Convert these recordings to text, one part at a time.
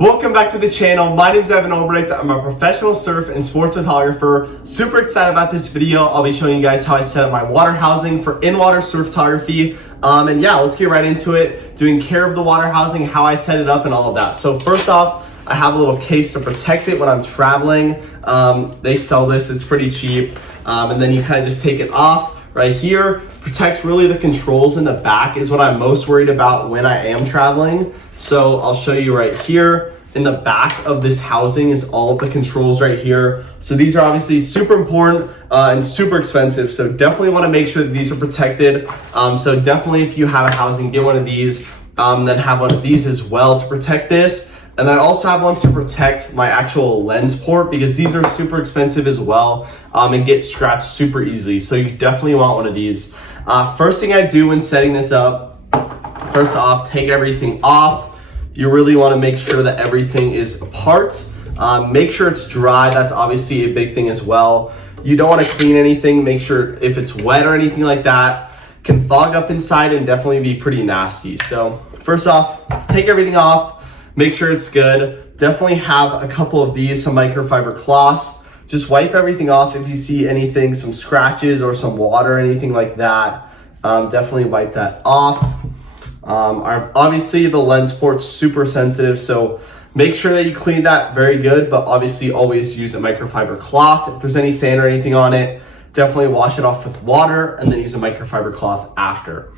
Welcome back to the channel. My name is Evan Albrecht. I'm a professional surf and sports photographer. Super excited about this video. I'll be showing you guys how I set up my water housing for in-water surf photography. And yeah, let's get right into it. Doing care of the water housing, how I set it up and all of that. So first off, I have a little case to protect it when I'm traveling. They sell this, it's pretty cheap. And then you kind of just take it off right here. Protects really the controls in the back is what I'm most worried about when I am traveling. So I'll show you right here. In the back of this housing is all of the controls right here. So these are obviously super important and super expensive. So definitely want to make sure that these are protected. So definitely if you have a housing, get one of these, then have one of these as well to protect this. And I also have one to protect my actual lens port because these are super expensive as well and get scratched super easily. So you definitely want one of these. First thing I do when setting this up, first off, take everything off. You really want to make sure that everything is apart. Make sure it's dry. That's obviously a big thing as well. You don't want to clean anything. Make sure if it's wet or anything like that, can fog up inside and definitely be pretty nasty. So first off, take everything off. Make sure it's good. Definitely have a couple of these, some microfiber cloths. Just wipe everything off if you see anything, some scratches or some water, anything like that. Definitely wipe that off. Obviously the lens port's super sensitive, so make sure that you clean that very good, but obviously always use a microfiber cloth. If there's any sand or anything on it, definitely wash it off with water and then use a microfiber cloth after.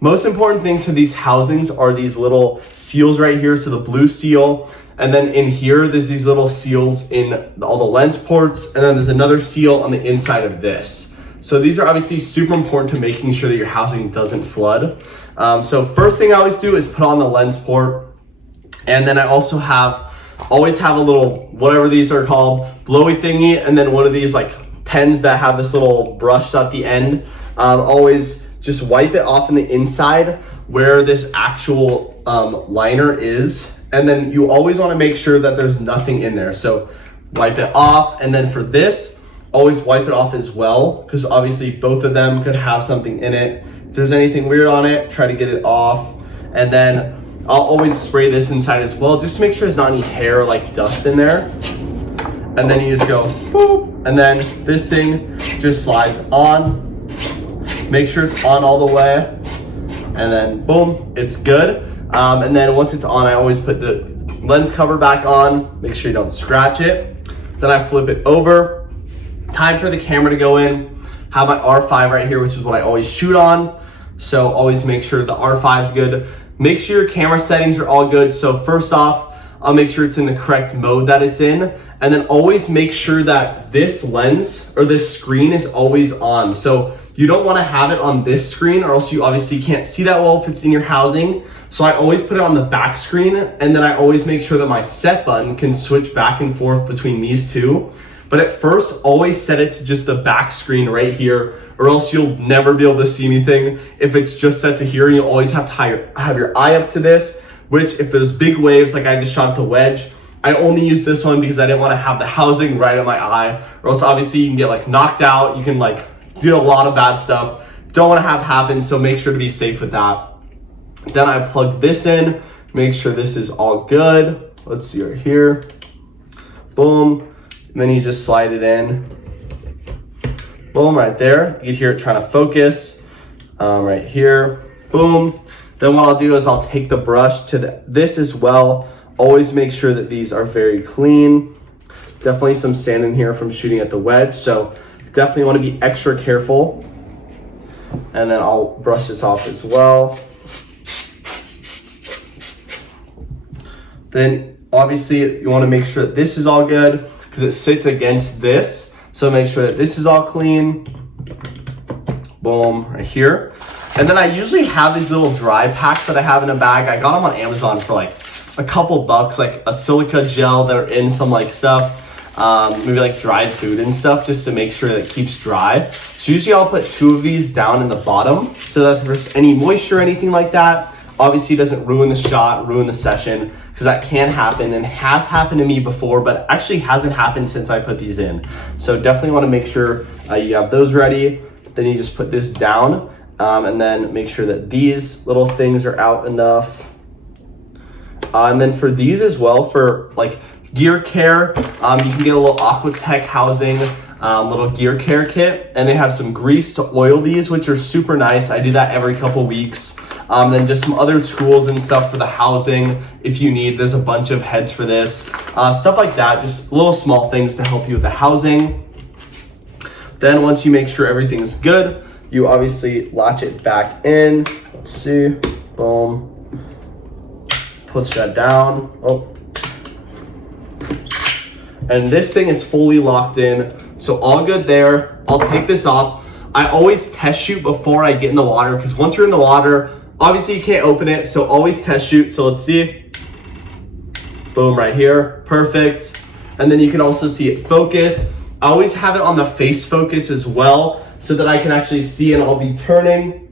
Most important things for these housings are these little seals right here. So the blue seal, and then in here, there's these little seals in all the lens ports. And then there's another seal on the inside of this. So these are obviously super important to making sure that your housing doesn't flood. So first thing I always do is put on the lens port. And then I also always have a little, whatever these are called, blowy thingy. And then one of these like pens that have this little brush at the end. Always just wipe it off in the inside where this actual liner is. And then you always want to make sure that there's nothing in there. So wipe it off. And then for this, always wipe it off as well, because obviously both of them could have something in it. If there's anything weird on it, try to get it off. And then I'll always spray this inside as well, just to make sure there's not any hair or like dust in there. And then you just go, boop, and then this thing just slides on. Make sure it's on all the way, and then boom, it's good. And then once it's on, I always put the lens cover back on, make sure you don't scratch it. Then I flip it over. Time for the camera to go in. Have my R5 right here, which is what I always shoot on. So always make sure the R5 is good. Make sure your camera settings are all good. So first off, I'll make sure it's in the correct mode that it's in. And then always make sure that this lens or this screen is always on. So you don't want to have it on this screen or else you obviously can't see that well if it's in your housing. So I always put it on the back screen, and then I always make sure that my set button can switch back and forth between these two. But at first, always set it to just the back screen right here, or else you'll never be able to see anything. If it's just set to here, you'll always have to have your eye up to this, which if there's big waves like I just shot at the wedge, I only use this one because I didn't want to have the housing right in my eye, or else obviously you can get like knocked out, you can like do a lot of bad stuff. Don't want to have happen, so make sure to be safe with that. Then I plug this in, make sure this is all good. Let's see right here. Boom. And then you just slide it in. Boom, right there. You can hear it trying to focus. Right here. Boom. Then what I'll do is I'll take the brush to this as well. Always make sure that these are very clean. Definitely some sand in here from shooting at the wedge, so definitely want to be extra careful. And then I'll brush this off as well. Then obviously you want to make sure that this is all good because it sits against this. So make sure that this is all clean. Boom, right here. And then I usually have these little dry packs that I have in a bag. I got them on Amazon for like a couple bucks, like a silica gel that are in some like stuff. Maybe like dried food and stuff, just to make sure that it keeps dry. So usually I'll put 2 of these down in the bottom so that if there's any moisture or anything like that, obviously it doesn't ruin the shot, ruin the session, because that can happen and has happened to me before, but actually hasn't happened since I put these in. So definitely want to make sure you have those ready. Then you just put this down and then make sure that these little things are out enough. And then for these as well, for like gear care, you can get a little Aquatech housing, little gear care kit, and they have some grease to oil these, which are super nice. I do that every couple weeks. Then just some other tools and stuff for the housing if you need. There's a bunch of heads for this, stuff like that, just little small things to help you with the housing. Then once you make sure everything is good, you obviously latch it back in. Let's see, boom. Push that down. Oh. And this thing is fully locked in. So all good there. I'll take this off. I always test shoot before I get in the water, because once you're in the water, obviously you can't open it. So always test shoot. So let's see. Boom, right here. Perfect. And then you can also see it focus. I always have it on the face focus as well, so that I can actually see, and I'll be turning.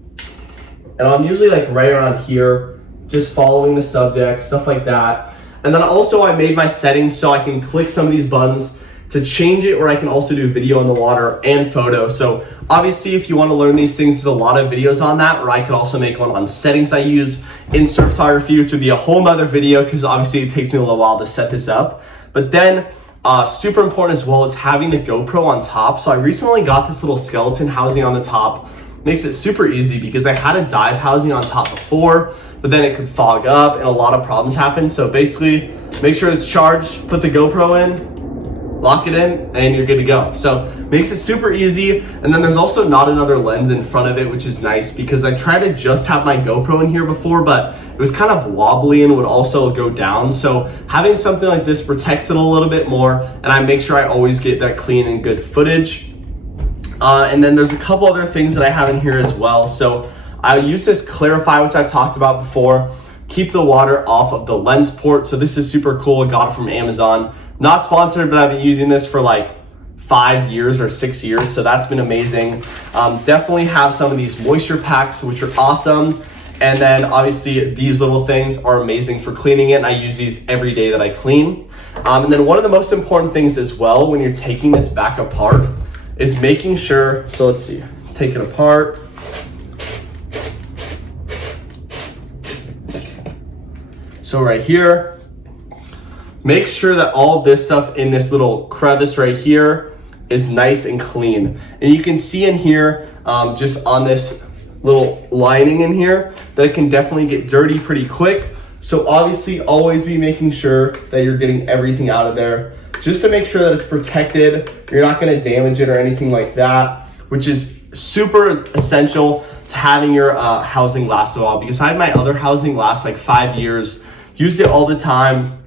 And I'm usually like right around here, just following the subject, stuff like that. And then also I made my settings so I can click some of these buttons to change it, where I can also do video in the water and photo. So obviously if you want to learn these things, there's a lot of videos on that, or I could also make one on settings I use in surf photography, which would be a whole nother video, because obviously it takes me a little while to set this up. But then super important as well is having the GoPro on top. So I recently got this little skeleton housing on the top. Makes it super easy, because I had a dive housing on top before, but then it could fog up and a lot of problems happen. So basically make sure it's charged, put the GoPro in, lock it in, and you're good to go. So makes it super easy. And then there's also not another lens in front of it, which is nice, because I tried to just have my GoPro in here before, but it was kind of wobbly and would also go down. So having something like this protects it a little bit more, and I make sure I always get that clean and good footage. And then there's a couple other things that I have in here as well. So I use this Clarify, which I've talked about before. Keep the water off of the lens port. So this is super cool. I got it from Amazon. Not sponsored, but I've been using this for like 5 years or 6 years. So that's been amazing. Definitely have some of these moisture packs, which are awesome. And then obviously these little things are amazing for cleaning it. And I use these every day that I clean. And then one of the most important things as well, when you're taking this back apart, is making sure, so let's see, let's take it apart. So right here, make sure that all of this stuff in this little crevice right here is nice and clean. And you can see in here, just on this little lining in here, that it can definitely get dirty pretty quick. So obviously always be making sure that you're getting everything out of there, just to make sure that it's protected. You're not gonna damage it or anything like that, which is super essential to having your housing last a while, because I had my other housing last like 5 years, used it all the time.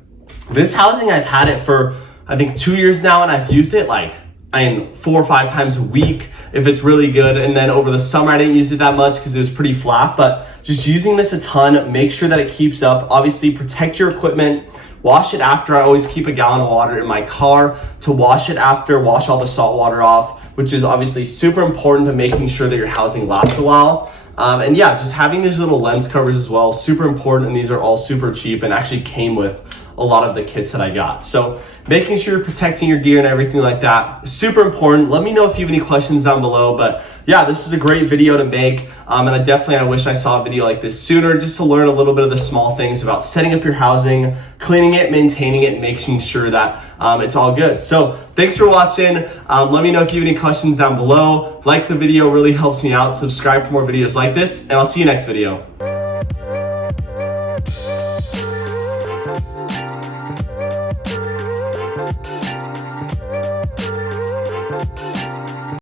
This housing, I've had it for, I think 2 years now, and I've used it like, 4 or 5 times a week if it's really good. And then over the summer, I didn't use it that much because it was pretty flat, but just using this a ton, make sure that it keeps up. Obviously protect your equipment, wash it after. I always keep a gallon of water in my car to wash it after, wash all the salt water off, which is obviously super important to making sure that your housing lasts a while. And yeah, just having these little lens covers as well, super important. And these are all super cheap and actually came with a lot of the kits that I got. So making sure you're protecting your gear and everything like that is super important. Let me know if you have any questions down below. But yeah, this is a great video to make. And I wish I saw a video like this sooner, just to learn a little bit of the small things about setting up your housing, cleaning it, maintaining it, making sure that it's all good. So thanks for watching. Let me know if you have any questions down below. Like the video, really helps me out. Subscribe for more videos like this, and I'll see you next video.